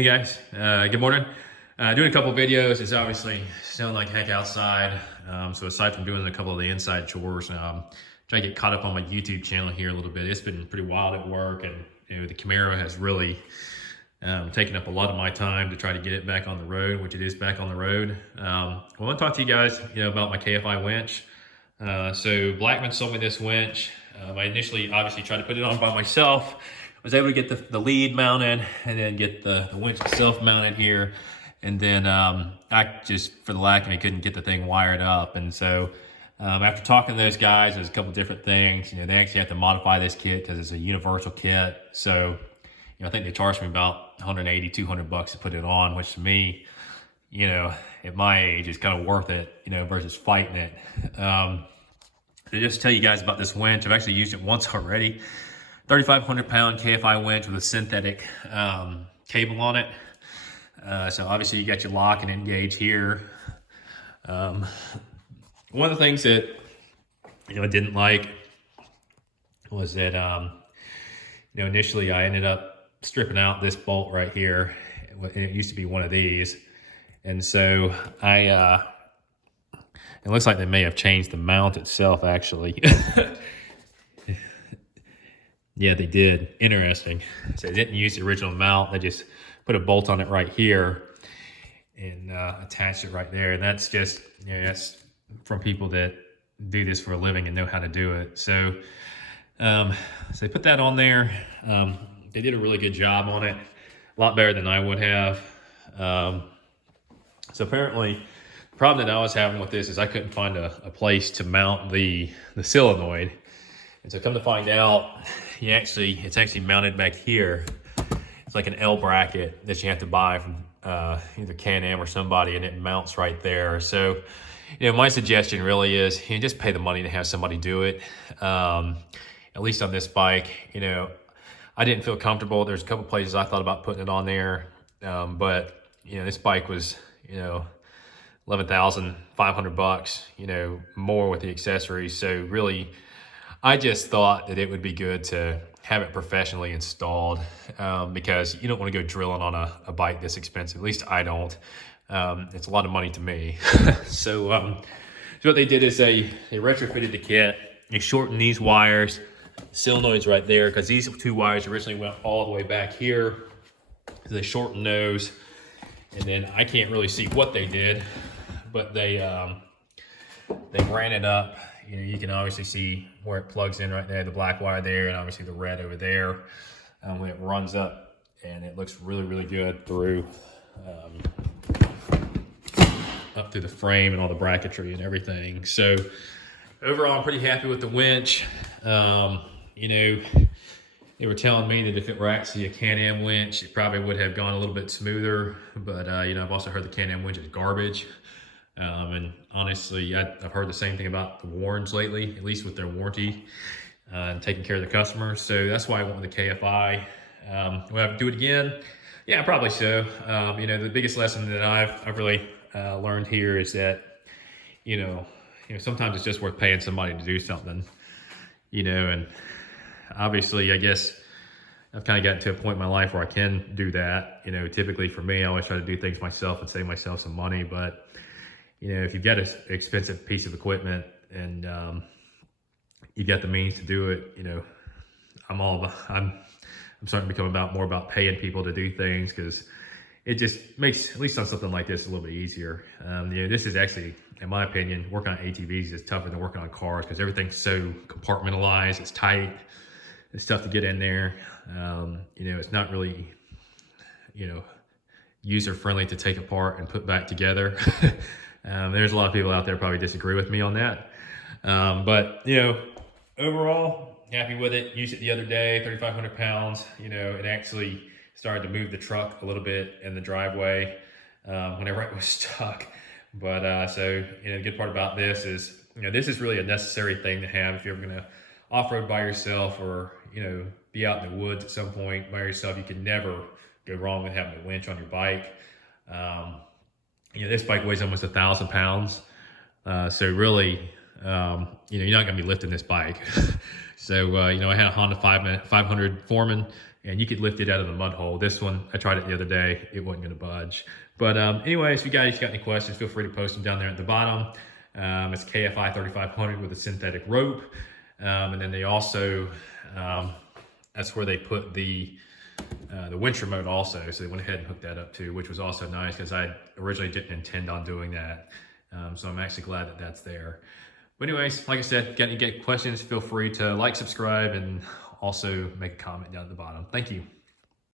Hey guys, good morning. Doing a couple videos. It's obviously snowing like heck outside. So aside from doing a couple of the inside chores, trying to get caught up on my YouTube channel here a little bit. It's been pretty wild at work, and the Camaro has really taken up a lot of my time to try to get it back on the road, which it is back on the road. I want to talk to you guys, about my KFI winch. So Blackman sold me this winch. I initially obviously tried to put it on by myself. Was able to get the lead mounted and then get the winch itself mounted here. And then I just, for the lack of it, couldn't get the thing wired up. And so after talking to those guys, there's a couple different things. They actually have to modify this kit because it's a universal kit. So, I think they charged me about 180, 200 bucks to put it on, which to me, at my age is kind of worth it, versus fighting it. To just tell you guys about this winch, I've actually used it once already. 3,500 pound KFI winch with a synthetic cable on it. So obviously you got your lock and engage here. One of the things that I didn't like was that initially I ended up stripping out this bolt right here. It used to be one of these, and so it looks like they may have changed the mount itself actually. Yeah, they did. Interesting. So they didn't use the original mount. They just put a bolt on it right here and attached it right there. And that's just, that's from people that do this for a living and know how to do it. So, so they put that on there. They did a really good job on it. A lot better than I would have. So apparently, the problem that I was having with this is I couldn't find a place to mount the solenoid. And so come to find out, it's actually mounted back here. It's like an L bracket that you have to buy from either Can-Am or somebody, and it mounts right there. So, my suggestion really is just pay the money to have somebody do it. At least on this bike, I didn't feel comfortable. There's a couple places I thought about putting it on there, but this bike was 11,500 bucks. More with the accessories. So really, I just thought that it would be good to have it professionally installed because you don't want to go drilling on a bike this expensive. At least I don't. It's a lot of money to me. So what they did is they retrofitted the kit. They shortened these wires, solenoids right there, because these two wires originally went all the way back here. So they shortened those, and then I can't really see what they did, but they ran it up. You can obviously see where it plugs in right there, the black wire there, and obviously the red over there. When it runs up, and it looks really, really good through up through the frame and all the bracketry and everything. So overall, I'm pretty happy with the winch. They were telling me that if it were actually a Can-Am winch, it probably would have gone a little bit smoother. But I've also heard the Can-Am winch is garbage. And honestly, I've heard the same thing about the Warrens lately, at least with their warranty and taking care of the customers. So that's why I went with the KFI. Will I do it again? Yeah, probably so. The biggest lesson that I've really learned here is that, sometimes it's just worth paying somebody to do something, and obviously, I guess I've kind of gotten to a point in my life where I can do that. Typically for me, I always try to do things myself and save myself some money, but if you've got an expensive piece of equipment and you've got the means to do it, I'm starting to become more about paying people to do things, because it just makes, at least on something like this, a little bit easier. This is actually, in my opinion, working on ATVs is tougher than working on cars, because everything's so compartmentalized. It's tight. It's tough to get in there. It's not really, user friendly to take apart and put back together. There's a lot of people out there probably disagree with me on that. But, overall, happy with it. Used it the other day, 3,500 pounds. It actually started to move the truck a little bit in the driveway whenever it was stuck. But the good part about this is, this is really a necessary thing to have if you're ever going to off-road by yourself, or, be out in the woods at some point by yourself. You can never go wrong with having a winch on your bike. This bike weighs almost 1,000 pounds. So really, you're not gonna be lifting this bike. So, I had a Honda 500 Foreman and you could lift it out of the mud hole. This one, I tried it the other day. It wasn't going to budge. But anyways, if you guys got any questions, feel free to post them down there at the bottom. It's KFI 3500 with a synthetic rope. And then they also, that's where they put the winch remote also. So they went ahead and hooked that up too, which was also nice because I originally didn't intend on doing that. So I'm actually glad that that's there. But anyways, like I said, get questions, feel free to like, subscribe, and also make a comment down at the bottom. Thank you.